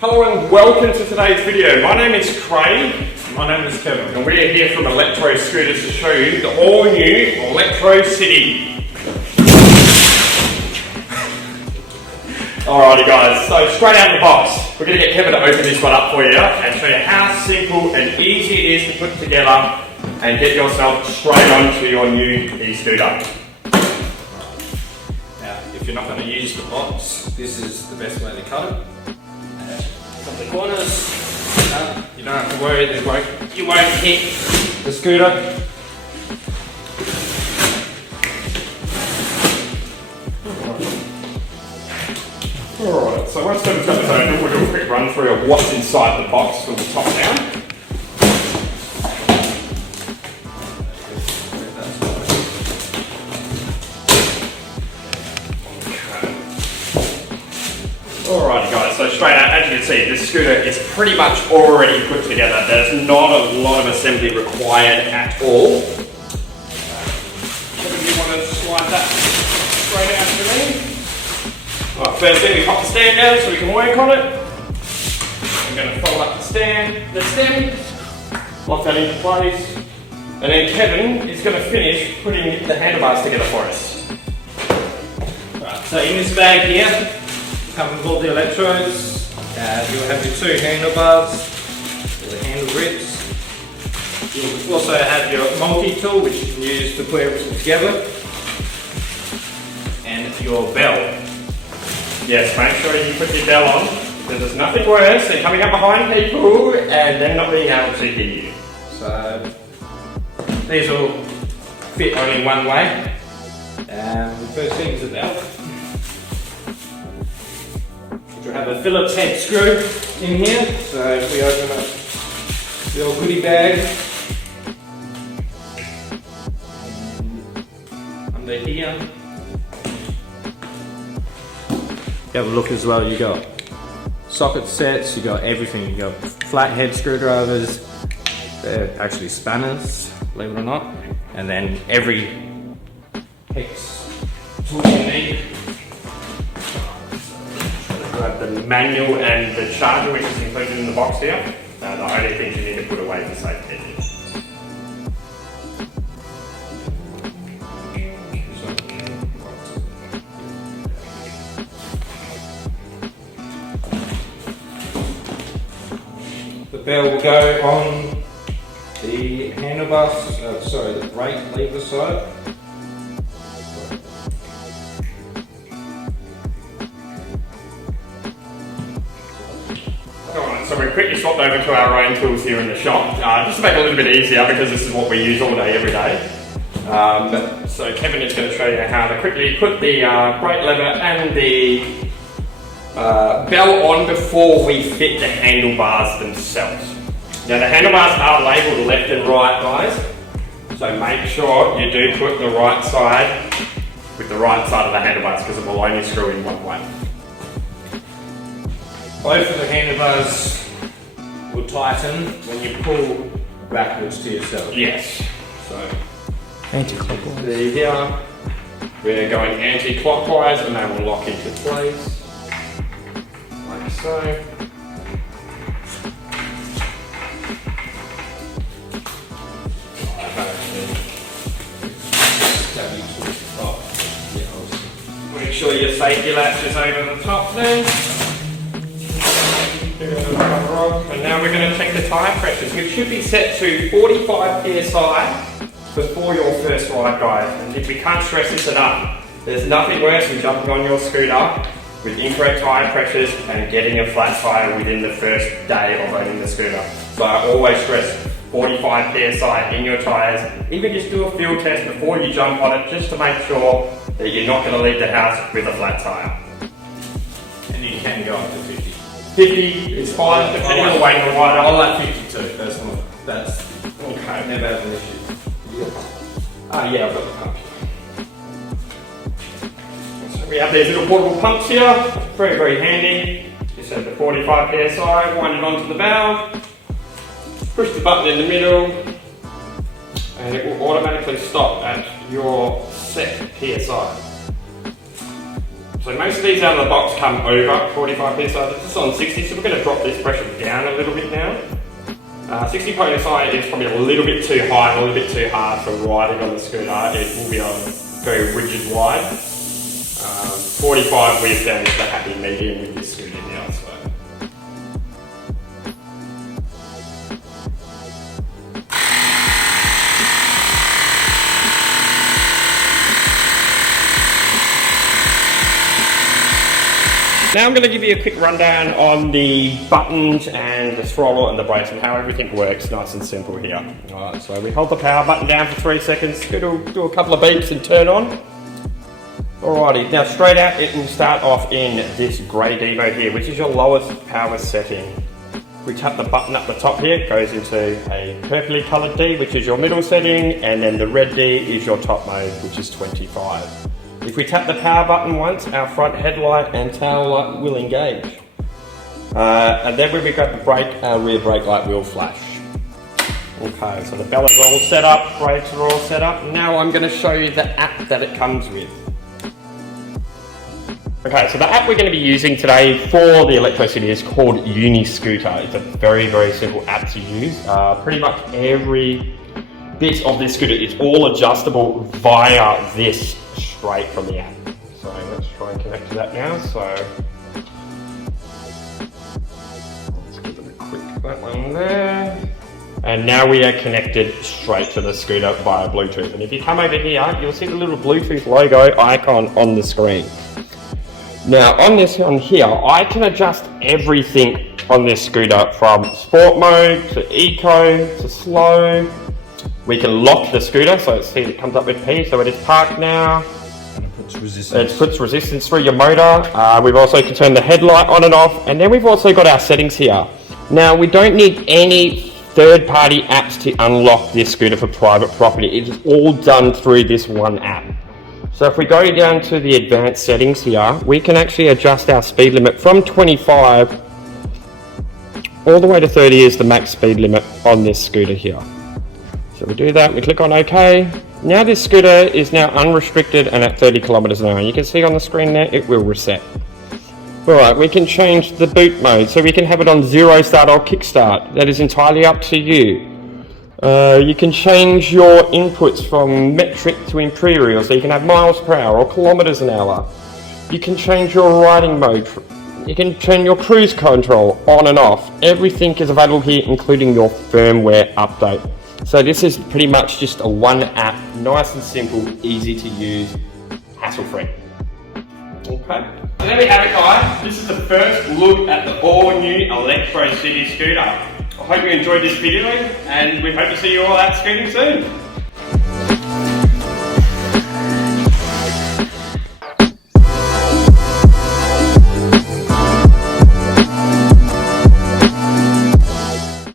Hello and welcome to today's video. My name is Craig. My name is Kevin. And we're here from EleKtro Scooters to show you the all-new EleKtro City. Alrighty guys, so straight out of the box, we're going to get Kevin to open this one up for you and show you how simple and easy it is to put together and get yourself straight onto your new e-scooter. Now, if you're not going to use the box, this is the best way to cut it. From the corners, you don't have to worry, you won't hit the scooter. Alright, so once Kevin's got this open, we'll do a quick run through of what's inside the box from the top down. Alrighty guys, so straight out, as you can see, this scooter is pretty much already put together. There's not a lot of assembly required at all. Kevin, you want to slide that straight out to me? Right, first thing, we pop the stand down so we can work on it. I'm going to fold up the stem, lock that into place, and then Kevin is going to finish putting the handlebars together for us. Right, so in this bag here, come with all the electrodes. You'll have your two handlebars, or the handle grips. You'll also have your multi-tool, which you can use to put everything together, and your bell. Yes, make sure you put your bell on, because there's nothing worse than coming up behind people and them not being able to hear you. So these will fit only one way. First thing is the bell. You'll have a Phillips head screw in here. So if we open up the old goodie bag, under here, you have a look as well. You got socket sets, you got everything. You got flat head screwdrivers. They're actually spanners, believe it or not. And then every hex tool you need. Grab the manual and the charger, which is included in the box here. The only things you need to put away for safety. The bell will go on the handlebars, the brake lever side. So we've quickly swapped over to our own tools here in the shop, just to make it a little bit easier because this is what we use all day, every day. So Kevin is going to show you how to quickly put the brake lever and the bell on before we fit the handlebars themselves. Now the handlebars are labelled left and right, guys, so make sure you do put the right side with the right side of the handlebars because it will only screw in one way. Both of the handlebars will tighten when you pull backwards to yourself. Yes. So Anti-clockwise. Here we're going anti-clockwise and they will lock into place. Like so. Make sure your safety latch is over the top there. And now we're going to check the tyre pressures, which should be set to 45 psi before your first ride, guys. And if we can't stress this enough, there's nothing worse than jumping on your scooter with incorrect tyre pressures and getting a flat tyre within the first day of owning the scooter. So I always stress 45 psi in your tyres. Even just do a field test before you jump on it, just to make sure that you're not going to leave the house with a flat tyre. And you can go up to 50. 50 is fine, depending on the weight of the rider. I like 52, that's Okay. never had an issue. Yeah, I've got the pump. So we have these little portable pumps here, very, very handy. You set the 45 psi, wind it onto the valve, push the button in the middle, and it will automatically stop at your set psi. So most of these out of the box come over 45 psi. This is on 60, so we're going to drop this pressure down a little bit now. 60 psi is probably a little bit too high, a little bit too hard for riding on the scooter. It will be a very rigid ride. 45 we've found is the happy medium with this scooter now. So. Now I'm going to give you a quick rundown on the buttons and the throttle and the brakes and how everything works, nice and simple here. Alright, so we hold the power button down for 3 seconds, do a couple of beeps and turn on. Alrighty, now straight out it will start off in this grey D mode here, which is your lowest power setting. We tap the button up the top here, it goes into a purpley coloured D, which is your middle setting, and then the red D is your top mode, which is 25. If we tap the power button once, our front headlight and tail light will engage. And then when we grab the brake, our rear brake light will flash. Okay, so the bellows are all set up, brakes are all set up. Now I'm going to show you the app that it comes with. Okay, so the app we're going to be using today for the EleKtro City is called UniScooter. It's a very, very simple app to use. Pretty much every bit of this scooter is all adjustable via this straight from the app. So let's try and connect to that now. So let's give it a quick, that one there. And now we are connected straight to the scooter via Bluetooth. And if you come over here, you'll see the little Bluetooth logo icon on the screen. Now on this one here, I can adjust everything on this scooter from sport mode to eco to slow. We can lock the scooter, so see it comes up with P, so it is parked now. And it puts resistance. It puts resistance through your motor. We've also can turn the headlight on and off, and then we've also got our settings here. Now we don't need any third-party apps to unlock this scooter for private property. It is all done through this one app. So if we go down to the advanced settings here, we can actually adjust our speed limit from 25 all the way to 30 is the max speed limit on this scooter here. So we do that, we click on OK. Now this scooter is now unrestricted and at 30 kilometers an hour. You can see on the screen there, it will reset. Alright, we can change the boot mode, so we can have it on zero start or kickstart. That is entirely up to you. You can change your inputs from metric to imperial, so you can have miles per hour or kilometers an hour. You can change your riding mode. You can turn your cruise control on and off. Everything is available here, including your firmware update. So this is pretty much just a one app, nice and simple, easy to use, hassle-free. Okay. So there we have it, guys. This is the first look at the all-new EleKtro City scooter. I hope you enjoyed this video, and we hope to see you all out scooting soon.